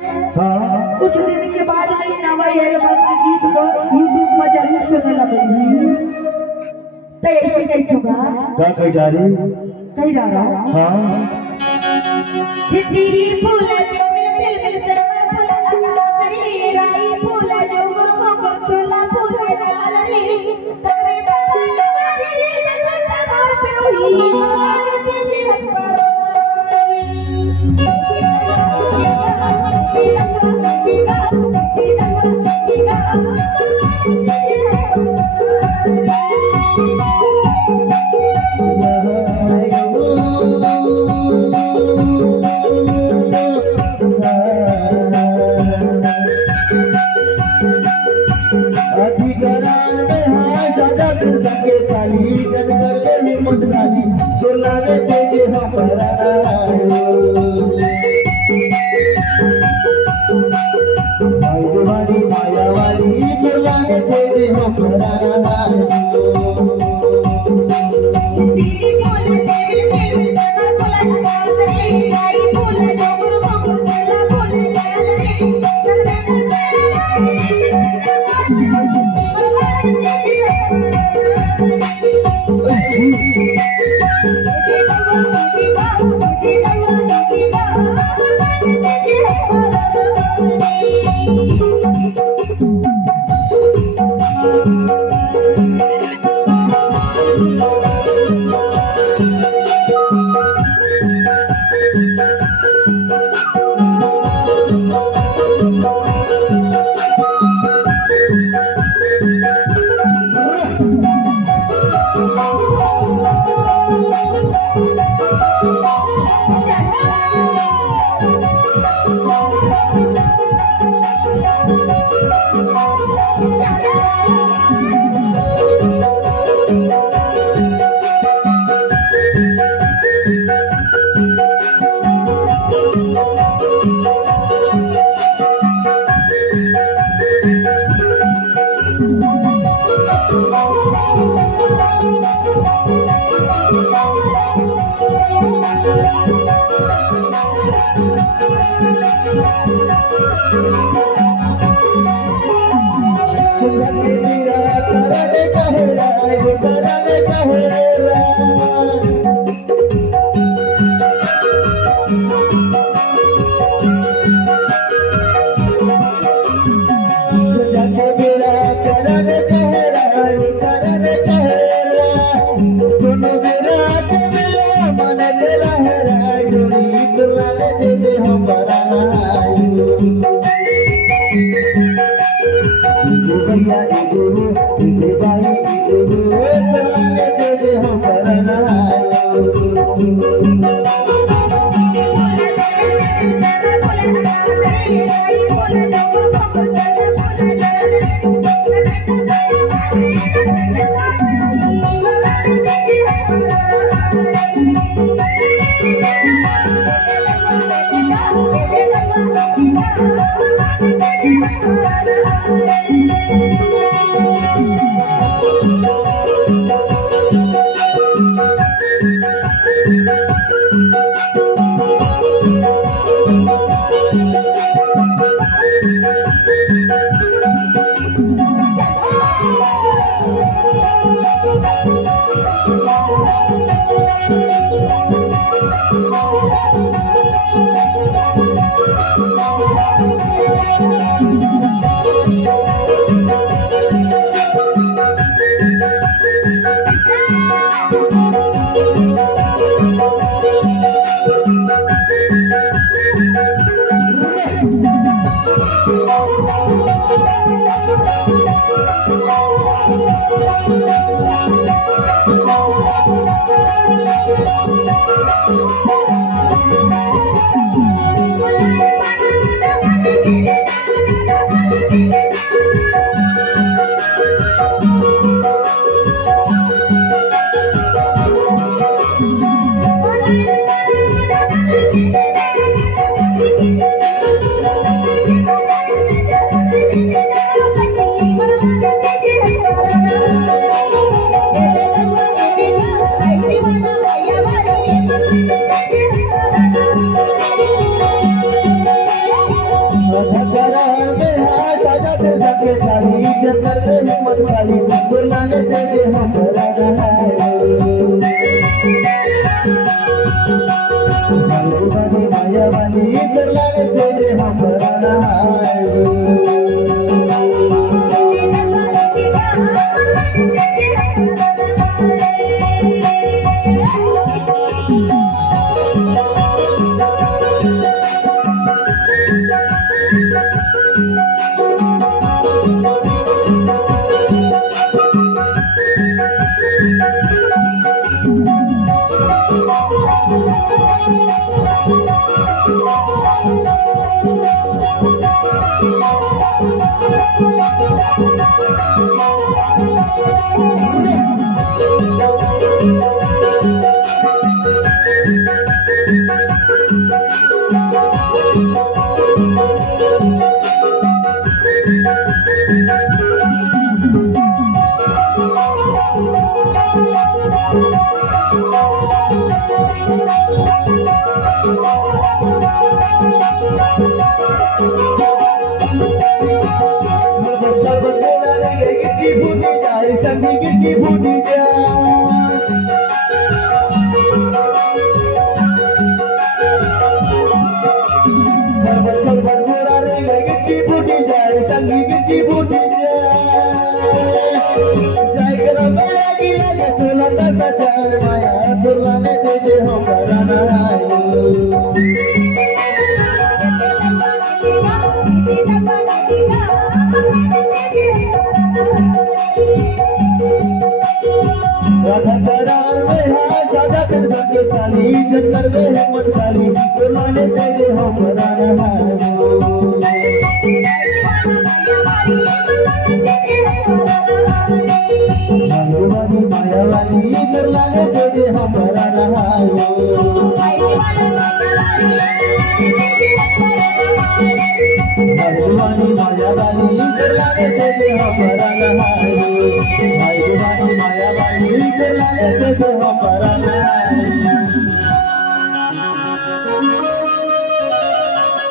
हाँ कुछ दिन के बाद ही नवा एल्बम के गीत को यूट्यूब पर जरूर सुनने लगे। तो ऐसे कैसे होगा? क्या कह जा रही? सही रहा। हाँ तेरी फूल दिल में से फूल आसरी राई फूल डोंगर को चोला फूल लाल रे तेरे हमारी जन्नत मोर पे हुई मान तेरी अकबर तेरे हमरा भगवानी माया वाली कर लागे तेरे हमरा संगी फूटी जाए संगी गिट्टी फूटी जाए करो मेरा गिला के तुला का सचार माया तुला ने तुझे हमरा राधा करार में हाँ सादा कर सके साली जन्नत में है मत खाली तुलाने तेरे हमरा भगवानी माया वाली कर लागे तेरे हमरा भगवानी माया वाली कर लागे तेरे हमरा भगवानी माया वाली कर लागे तेरे हमरा